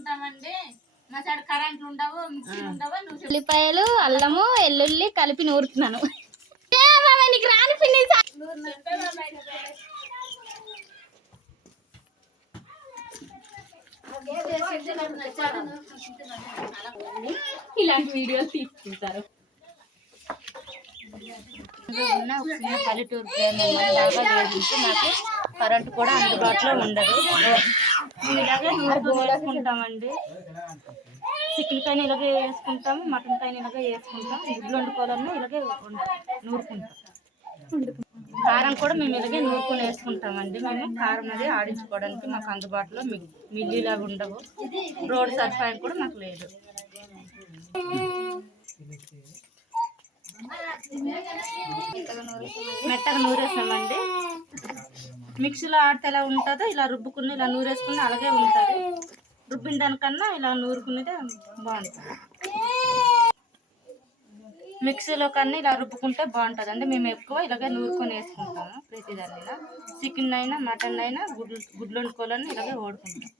నూరుకుంటామండి మా సైడ్ కరెంట్లు ఉండవు ఉండవు నువ్వు. ఉల్లిపాయలు అల్లము ఎల్లుల్లి కలిపి నూరుతున్నాను నీకు రాని ఇలాంటి వీడియోలు తీసుకుంటారు పల్లెటూరు మాకు కరెంట్ కూడా అందుబాటులో ఉండదు. ఇలాగే నూరుకొని వేసుకుంటామండి. చికెన్ కాయని ఇలాగే వేసుకుంటాం మటన్ కాయని ఇలాగే వేసుకుంటాం గుడ్లు వండుకోవాలన్నా ఇలాగే నూరుకుంటాం. కారం కూడా మేము ఇలాగే నూరుకొని వేసుకుంటామండి. మేము కారం అది ఆడించుకోవడానికి మాకు అందుబాటులో మిల్- ఉండవు. రోడ్ సదుపాయం కూడా మాకు లేదు. మెట్టగా నూరేసామండి. మిక్సీలో ఆడితే ఎలా ఉంటుందో ఇలా రుబ్బుకుని ఇలా నూరేసుకుని అలాగే ఉంటుంది. రుబ్బిన దానికన్నా ఇలా నూరుకునేదే బాగుంటుంది. మిక్సీలో కన్నా ఇలా రుబ్బుకుంటే బాగుంటుంది. అంటే మేము ఎక్కువ ఇలాగే నూరుకొని వేసుకుంటాము. ప్రతిదాన్ని చికెన్ అయినా మటన్ అయినా గుడ్లు గుడ్లు వండుకోవాలని ఇలాగే ఓడుకుంటాం